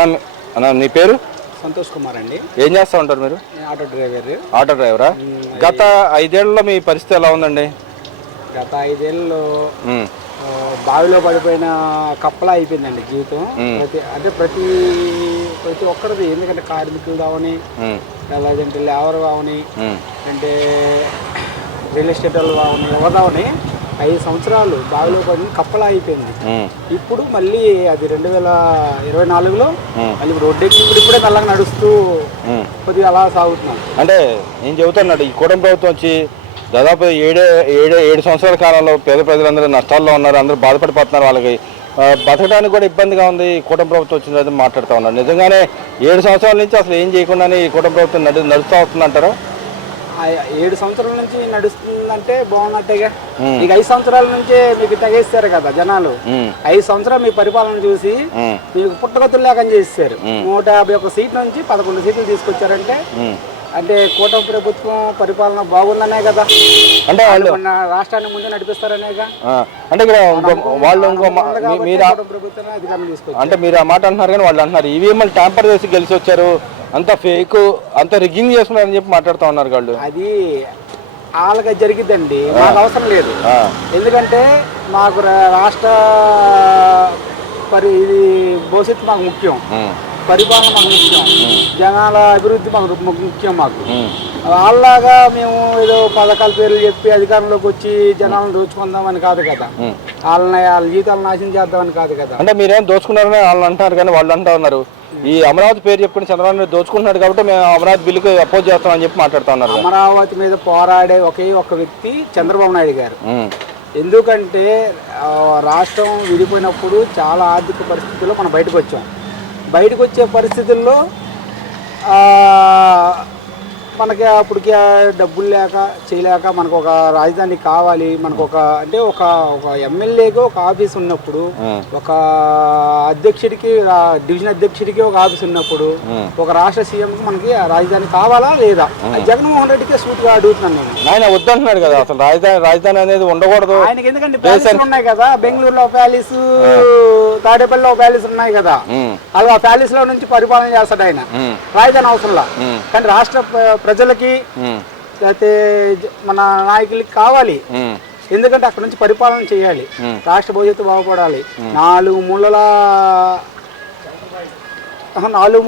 అన్న నీ పేరు? సంతోష్ కుమార్ అండి. ఏం చేస్తూ ఉంటారు మీరు? Auto driver. ఆటో డ్రైవరా? గత 5 ఏళ్లలో మీ పరిస్థితి ఎలా ఉందండి? గత 5 ఏళ్ళలో బావిలో పడిపోయిన కప్పలా అయిపోయిందండి జీవితం. ప్రతి ఒక్కరిది, ఎందుకంటే కార్మికులు కావని, లేదంటే లేబర్ కావని, అంటే రియల్ ఎస్టేట్ వాళ్ళు కావని, ఎవరు కావని 5 సంవత్సరాలు బావిలో పడి కప్పలా అయిపోయింది. ఇప్పుడు మళ్ళీ అది 2024లో మళ్ళీ రోడ్డు ఎక్కి ఇప్పుడే మెల్లగా నడుస్తూ కొద్దిగా అలా సాగుతున్నాం. అంటే నేను చెబుతున్నాడు, ఈ కూటమి ప్రభుత్వం వచ్చి దాదాపు 7 సంవత్సరాల కాలంలో పేద ప్రజలందరూ నష్టాల్లో ఉన్నారు, అందరూ బాధపడిపోతున్నారు, వాళ్ళకి బతకడానికి కూడా ఇబ్బందిగా ఉంది. కూటమి ప్రభుత్వం వచ్చిన తర్వాత మాట్లాడుతూ ఉన్నారు. నిజంగానే 7 సంవత్సరాల నుంచి అసలు ఏం చేయకుండానే ఈ కూటమి ప్రభుత్వం నడుస్తూ వస్తుందంటారా? 7 సంవత్సరాల నుంచి నడుస్తుందంటే బాగున్నట్టేగా. మీకు 5 సంవత్సరాల నుంచే మీకు తెగేస్తారు కదా జనాలు. 5 సంవత్సరాలు మీ పరిపాలన చూసి మీకు పుట్టగతులు లేకని చేస్తారు. 151 సీట్ల నుంచి 11 సీట్లు తీసుకొచ్చారంటే అంటే కూటమి ప్రభుత్వం పరిపాలన బాగుందనే కదా. అంటే రాష్ట్రాన్ని ముందు నడిపిస్తారనేగా. అంటే వాళ్ళు అంటే మీరు ఆ మాట అంటున్నారు, కానీ వాళ్ళు అంటున్నారు ఈవీఎంలు ట్యాంపర్ చేసి గెలిచి వచ్చారు, అంత ఫేక్, అంత రిగ్గింగ్ చేస్తున్నారని చెప్పి మాట్లాడుతూ ఉన్నారు వాళ్ళు. అది వాళ్ళకి జరిగిద్దండి, మాకు అవసరం లేదు. ఎందుకంటే మాకు రాష్ట్ర ఇది భవిష్యత్తు మాకు ముఖ్యం, పరిపాలన మాకు ముఖ్యం, జనాల అభివృద్ధి మాకు ముఖ్యం. మాకు వాళ్ళలాగా మేము ఏదో పథకాల పేర్లు చెప్పి అధికారంలోకి వచ్చి జనాలను దోచుకుందామని కాదు కదా, వాళ్ళ జీవితాలను నాశనం చేద్దామని కాదు కదా. అంటే మీరేం దోచుకున్నారని వాళ్ళు అంటారు, కానీ వాళ్ళు అంటా ఉన్నారు ఈ అమరావతి పేరు చెప్పుకుని చంద్రబాబు నాయుడు దోచుకుంటున్నాడు కాబట్టి మేము అమరావతి బిల్లుకి అపోజ్ చేస్తామని చెప్పి మాట్లాడుతూ ఉన్నారు. అమరావతి మీద పోరాడే ఒకే ఒక్క వ్యక్తి చంద్రబాబు నాయుడు గారు. ఎందుకంటే రాష్ట్రం విడిపోయినప్పుడు చాలా ఆర్థిక పరిస్థితుల్లో మనం బయటకు వచ్చాం. బయటకు వచ్చే పరిస్థితుల్లో మనకి అప్పటికి డబ్బులు లేక చేయలేక మనకు ఒక రాజధాని కావాలి, మనకు ఒక అంటే ఒక ఎమ్మెల్యేకి ఒక ఆఫీస్ ఉన్నప్పుడు, ఒక అధ్యక్షుడికి డివిజన్ అధ్యక్షుడికి ఒక ఆఫీస్ ఉన్నప్పుడు, ఒక రాష్ట్ర సీఎంకి మనకి రాజధాని కావాలా లేదా? జగన్మోహన్ రెడ్డికే సూటిగా అడుగుతున్నాను నేను. ఆయన వద్దంటున్నాడు కదా, అసలు రాజధాని అనేది ఉండకూడదు. ఆయనకి ఎందుకంటే ప్యాలెస్లు ఉన్నాయి కదా, బెంగళూరులో ప్యాలెస్, తాడేపల్లిలో ప్యాలెస్ ఉన్నాయి కదా, అది ఆ ప్యాలెస్ లో నుంచి పరిపాలన చేస్తాడు ఆయన. రాజధాని అవసరంలా, కానీ రాష్ట్ర ప్రజలకి లేకపోతే మన నాయకులకి కావాలి. ఎందుకంటే అక్కడ నుంచి పరిపాలన చేయాలి, రాష్ట్ర భవిష్యత్తు బాగుపడాలి. 4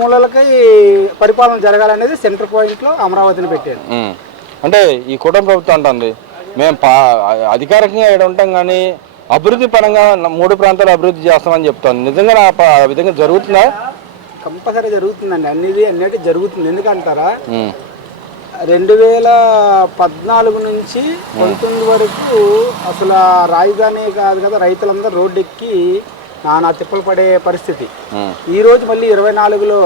మూలలకి పరిపాలన జరగాలనేది సెంటర్ పాయింట్ లో అమరావతిని పెట్టారు. అంటే ఈ కూటమి ప్రభుత్వం అంటుంది మేము అధికారికంగా ఇక్కడ ఉంటాం, కానీ అభివృద్ధి పరంగా 3 ప్రాంతాలు అభివృద్ధి చేస్తామని చెప్తాను. నిజంగా ఆ విధంగా జరుగుతుందా? కంపల్సరీ జరుగుతుందండి, అన్నిటి జరుగుతుంది. ఎందుకంటారా, 2014 నుంచి 19 వరకు అసలు రాజధాని కాదు కదా, రైతులందరూ రోడ్డు ఎక్కి నానా తిప్పలు పడే పరిస్థితి. ఈ రోజు మళ్ళీ 24లో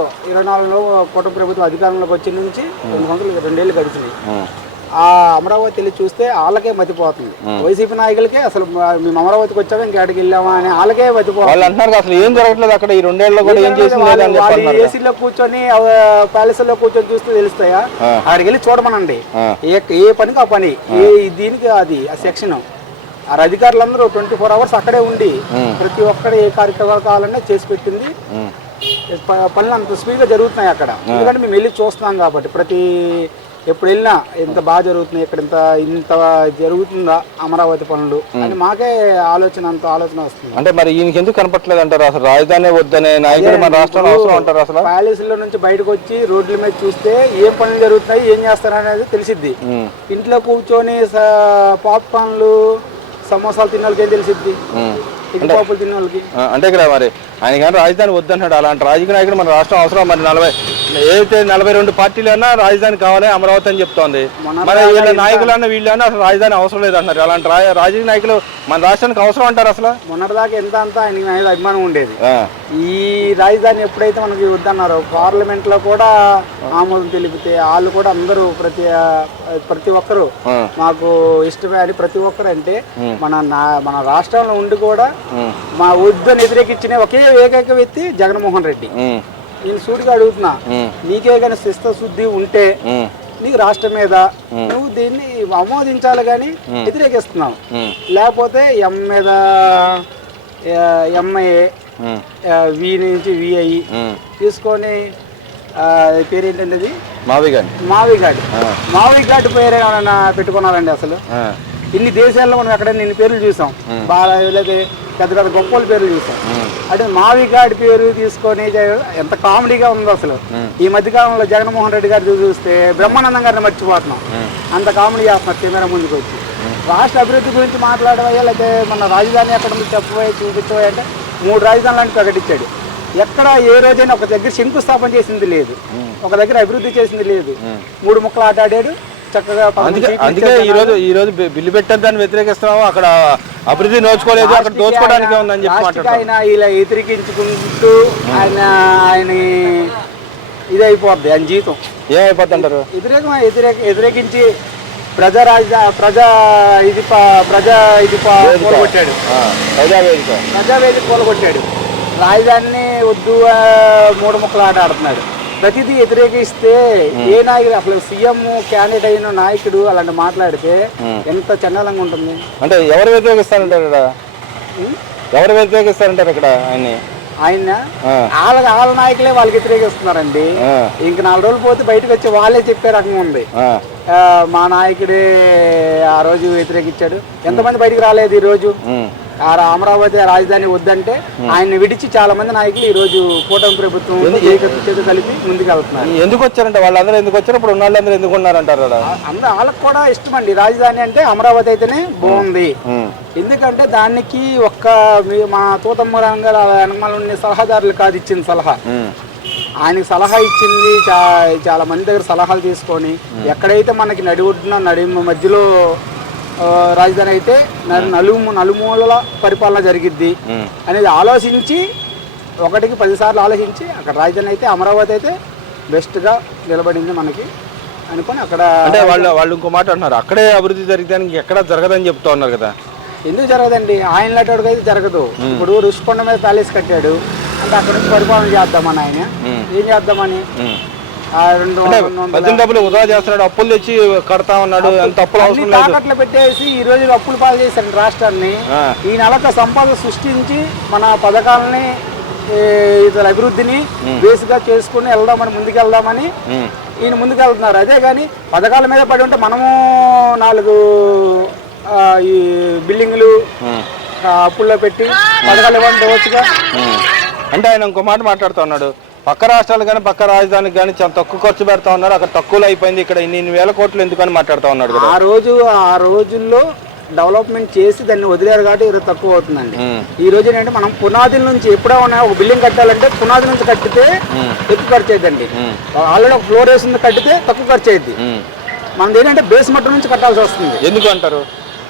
కూటమి ప్రభుత్వం అధికారంలోకి వచ్చిన నుంచి 2 ఏళ్ళు గడిచినాయి. ఆ అమరావతి వెళ్ళి చూస్తే వాళ్ళకే మతిపోతుంది. వైసీపీ నాయకులకే అసలు మేము అమరావతికి వచ్చాము ఇంకేడికి వెళ్ళామా అని వాళ్ళకే మతిపోతుంది. అసలు ఏం జరగట్లేదు అక్కడ ఈ 2 ఏళ్ళలో కూడా. ఏసీలో కూర్చొని ప్యాలెస్ లో కూర్చొని చూస్తే తెలుస్తాయా? అక్కడికి వెళ్ళి చూడమనండి, ఏ పనికి ఆ పని, దీనికి అది ఆ సెక్షన్. ఆ అధికారులందరూ 24 hours అక్కడే ఉండి ప్రతి ఒక్కరు ఏ కార్యక్రమాలు కావాలన్నా చేసి పెట్టింది. పనులు అంత స్పీడ్గా జరుగుతున్నాయి అక్కడ, ఎందుకంటే మేము వెళ్ళి చూస్తున్నాం కాబట్టి. ఎప్పుడు వెళ్ళినా ఎంత బాగా జరుగుతున్నాయి, ఇక్కడ ఇంత జరుగుతుందా అమరావతి పనులు అని మాకే ఆలోచన వస్తుంది. అంటే మరి ఈయనకి ఎందుకు కనపట్లేదు అంటారు? అసలు రాజధాని వద్దనే నాయకుడు మన రాష్ట్రంలో అవసరం అంటారు? అసలు ప్యాలెస్ లో నుంచి బయటకు వచ్చి రోడ్ల మీద చూస్తే ఏం పనులు జరుగుతున్నాయి, ఏం చేస్తారు అనేది తెలిసిద్ది. ఇంట్లో కూర్చొని పాప్కార్న్లు సమోసాలు తిన్న వాళ్ళకి ఏం తెలిసిద్ది, పాపులు తిన్న వాళ్ళకి. అంటే ఇక్కడ మరి ఆయన కానీ రాజధాని వద్దంటాడు. అలాంటి రాజకీయ నాయకుడు మన రాష్ట్రం అవసరం. మరి 42 పార్టీలన్నా రాజధాని కావాలి అమరావతి అని చెప్తోంది. మరి వీళ్ళ నాయకులన్నా వీళ్ళన్నా అసలు రాజధాని అవసరం లేదు అంటారు. అలాంటి రాజకీయ నాయకులు మన రాష్ట్రానికి అవసరం అంటారు? అసలు మొన్నటిదాకా ఎంత అంతా ఆయనకి అభిమానం ఉండేది. ఈ రాజధాని ఎప్పుడైతే మనకి వద్దన్నారో పార్లమెంట్ లో కూడా ఆమోదం తెలిపితే వాళ్ళు కూడా అందరూ ప్రతి ఒక్కరు మాకు ఇష్టమే అని ప్రతి ఒక్కరు అంటే మన రాష్ట్రంలో ఉండి కూడా మా వద్దని వ్యతిరేకించిన ఒకే ఏకైక వ్యక్తి జగన్మోహన్ రెడ్డి. నేను సూటిగా అడుగుతున్నా, నీకే కానీ శిస్తశుద్ధి ఉంటే నీకు రాష్ట్రం మీద నువ్వు దీన్ని ఆమోదించాలి కానీ వ్యతిరేకిస్తున్నావు. లేకపోతే ఎం మీద ఎంఐఏ వి నుంచి విఐ తీసుకొని పేరు ఏంటండి అది మావిఘాట్ పేరు ఏమైనా పెట్టుకున్నారండి అసలు. ఇన్ని దేశాల్లో మనం ఎక్కడైనా ఇన్ని పేర్లు చూసాం, బాగా లేదా పెద్ద పెద్ద గొప్పల పేర్లు చూసాం. అంటే మావిఘాట్ పేరు తీసుకొని ఎంత కామెడీగా ఉందో అసలు. ఈ మధ్యకాలంలో జగన్మోహన్ రెడ్డి గారు చూస్తే బ్రహ్మానందం గారిని మర్చిపోతున్నాం, అంత కామెడీ చేస్తున్నారు కెమెరా ముందుకు వచ్చి. రాష్ట్ర అభివృద్ధి గురించి మాట్లాడవయ్యా, లేకపోతే మన రాజధాని ఎక్కడ ఉంది చెప్పబోయే చూపించబోయే అంటే 3 రాజధానులను ప్రకటించాడు. ఎక్కడ ఏ రోజైనా ఒక దగ్గర శంకుస్థాపన చేసింది లేదు, ఒక దగ్గర అభివృద్ధి చేసింది లేదు. 3 ముక్కలు ఆట ఆడాడు చక్కగా. అందుకే ఈ రోజు బిల్లు పెట్టారు, దాన్ని వ్యతిరేకిస్తున్నాము. అక్కడ అభివృద్ధి నోచుకోలేదు, అక్కడ దోచుకోవడానికి ఉందని చెప్పి ఆయన ఇలా వ్యతిరేకించుకుంటూ ఆయన ఇది అయిపోద్ది. ఆయన జీవితం ఏమైపోద్ది అంటారు? వ్యతిరేకించి ప్రజా కూలగొట్టాడు, ప్రజావేదిక కూలగొట్టాడు. రాజధానిని వద్దు 3 ముక్కలు ఆట ఆడుతున్నాడు. ప్రతిదీ వ్యతిరేకిస్తే ఏ నాయకుడు అసలు సీఎం క్యాండిడేట్ అయిన నాయకుడు అలాంటి మాట్లాడితే ఎంత చండాలంగా ఉంటుంది. అంటే ఎవరు వ్యతిరేకిస్తారంటారు ఇక్కడ? ఎవరు వ్యతిరేకిస్తారంటారు ఇక్కడ ఆయన వాళ్ళ నాయకులే వాళ్ళకి వ్యతిరేకిస్తున్నారండి. ఇంక 4 రోజులు పోతే బయటకు వచ్చి వాళ్ళే చెప్పే రకంగా ఉంది. మా నాయకుడే ఆ రోజు వ్యతిరేకించాడు. ఎంతమంది బయటకు రాలేదు ఈ రోజు. అమరావతి రాజధాని వద్దంటే ఆయన విడిచి చాలా మంది నాయకులు ఈ రోజు కూటమి ప్రభుత్వం కలిపి ముందుకు వెళ్తున్నారు. ఎందుకు వచ్చారంటే వాళ్ళందరూ ఎందుకు వచ్చారు? ఇప్పుడు ఉన్న వాళ్ళందరూ ఎందుకు ఉన్నారంటారు? అందరూ వాళ్ళకి కూడా ఇష్టం అండి రాజధాని అంటే. అమరావతి అయితేనే బాగుంది, ఎందుకంటే దానికి మా తూతమ్మ రంగాల వెనకాల సలహాదారులు కాదు ఇచ్చింది సలహా. ఆయనకి సలహా ఇచ్చింది చాలా మంది దగ్గర సలహాలు తీసుకొని, ఎక్కడైతే మనకి నడి మధ్యలో రాజధాని అయితే నలుమూలల పరిపాలన జరిగిద్ది అనేది ఆలోచించి 1కి 10 సార్లు ఆలోచించి అక్కడ రాజధాని అయితే అమరావతి అయితే బెస్ట్గా నిలబడింది మనకి అనుకొని అక్కడ. అంటే వాళ్ళు ఇంకో మాట అంటున్నారు, అక్కడే అభివృద్ధి జరిగడానికి ఎక్కడ జరగదని చెప్తా ఉన్నారు కదా. ఎందుకు జరగదండి? ఆయన లాంటి అయితే జరగదు. ఇప్పుడు రుషికొండ మీద ప్యాలెస్ కట్టాడు అంటే అక్కడ నుంచి పరిపాలన చేద్దామని ఆయన ఏం చేద్దామని డబ్బులు వృధా చేస్తున్నాడు, అప్పులు తెచ్చి కడతా ఉన్నాడు. తాకట్లు పెట్టేసి ఈ రోజు అప్పులు పాలు చేశారు రాష్ట్రాన్ని. ఈ నెలకు సంపద సృష్టించి మన పథకాలని ఇతర అభివృద్ధిని బేస్గా చేసుకుని ముందుకెళ్దామని ఈయన ముందుకెళ్తున్నారు. అదే కానీ పథకాల మీద పడి ఉంటే మనము 4 ఈ బిల్డింగ్లు అప్పుల్లో పెట్టి పథకాలు ఇవ్వండి వచ్చుగా. అంటే ఆయన ఇంకో మాట మాట్లాడుతూ ఉన్నాడు, పక్క రాష్ట్రాలు కానీ పక్క రాజధానికి కానీ చాలా తక్కువ ఖర్చు పెడతా ఉన్నారు, అక్కడ తక్కువలో అయిపోయింది, ఇక్కడ ఇన్ని వేల కోట్లు ఎందుకని మాట్లాడుతూ ఉన్నాడు. ఆ రోజుల్లో డెవలప్మెంట్ చేసి దాన్ని వదిలేరు కాబట్టి ఈరోజు తక్కువ అవుతుందండి. ఈ రోజు ఏంటంటే మనం పునాదుల నుంచి ఎప్పుడో ఉన్నాయి, ఒక బిల్డింగ్ కట్టాలంటే పునాది నుంచి కట్టితే ఎక్కువ ఖర్చు అవుతుందండి. ఆల్రెడీ ఒక ఫ్లోర్ వేసింది కట్టితే తక్కువ ఖర్చు అవుతుంది. మనది ఏంటంటే బేస్ మట్టం నుంచి కట్టాల్సి వస్తుంది. ఎందుకు అంటారు?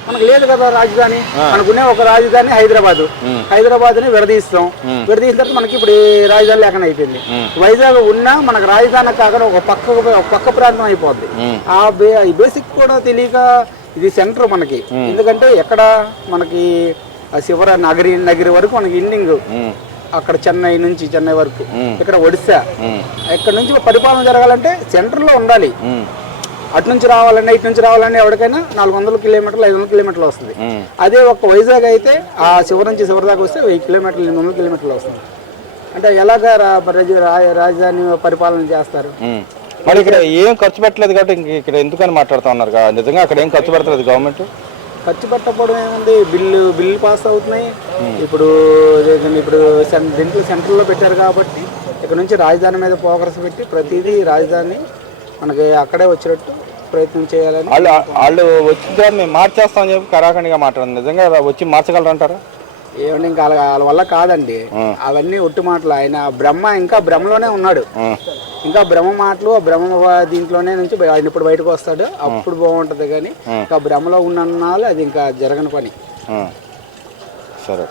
మనకు లేదు కదా రాజధాని. మనకునే ఒక రాజధాని హైదరాబాద్ ని విడదీస్తాం. విడదీసిన తర్వాత మనకి ఇప్పుడు రాజధాని లేకుండా అయిపోయింది. వైజాగ్ ఉన్నా మనకు రాజధాని కాకుండా ఒక పక్క ప్రాంతం అయిపోద్ది. ఈ బేసిక్ కూడా తెలియక ఇది సెంటర్ మనకి. ఎందుకంటే ఎక్కడ మనకి శివర నగరి వరకు మనకి ఎండింగ్ అక్కడ చెన్నై వరకు, ఇక్కడ ఒడిశా. ఇక్కడ నుంచి పరిపాలన జరగాలంటే సెంటర్ లో ఉండాలి. అటు నుంచి రావాలన్నా ఇటు నుంచి రావాలన్నా ఎవరికైనా 400 కిలోమీటర్లు 500 కిలోమీటర్లు వస్తుంది. అదే ఒక వైజాగ్ అయితే ఆ శివర్ నుంచి శివరి దాకా వస్తే 1000 కిలోమీటర్లు 800 కిలోమీటర్లు వస్తుంది. అంటే ఎలాగా రాజధాని పరిపాలన చేస్తారు? మరి ఇక్కడ ఏం ఖర్చు పెట్టలేదు కాబట్టి ఇక్కడ ఎందుకని మాట్లాడుతూ ఉన్నారు? నిజంగా అక్కడ ఏం ఖర్చు పెట్టలేదు గవర్నమెంట్. ఖర్చు పెట్టకపోవడం ఏముంది, బిల్లు పాస్ అవుతున్నాయి. ఇప్పుడు దీంట్లో సెంట్రల్లో పెట్టారు కాబట్టి ఇక్కడ నుంచి రాజధాని మీద ఫోకస్ పెట్టి ప్రతిదీ రాజధాని మనకి అక్కడే వచ్చేటట్టు ప్రయత్నం చేయాలని. వాళ్ళు వచ్చిన మేము మార్చేస్తామని చెప్పి కరాఖండిగా మాట్లాడారు. నిజంగా వచ్చి మార్చగలరంటారా? ఏమండి, ఇంకా వాళ్ళ వల్ల కాదండి. అవన్నీ ఒట్టి మాటలు. ఆయన ఇంకా బ్రహ్మలోనే ఉన్నాడు. ఇంకా బ్రహ్మ మాటలు, బ్రహ్మ దీంట్లోనే నుంచి ఆయన ఇప్పుడు బయటకు వస్తాడు, అప్పుడు బాగుంటది. కానీ ఇంకా బ్రహ్మలో ఉన్నన్నాళ్ళు అది ఇంకా జరగని పని. సరే.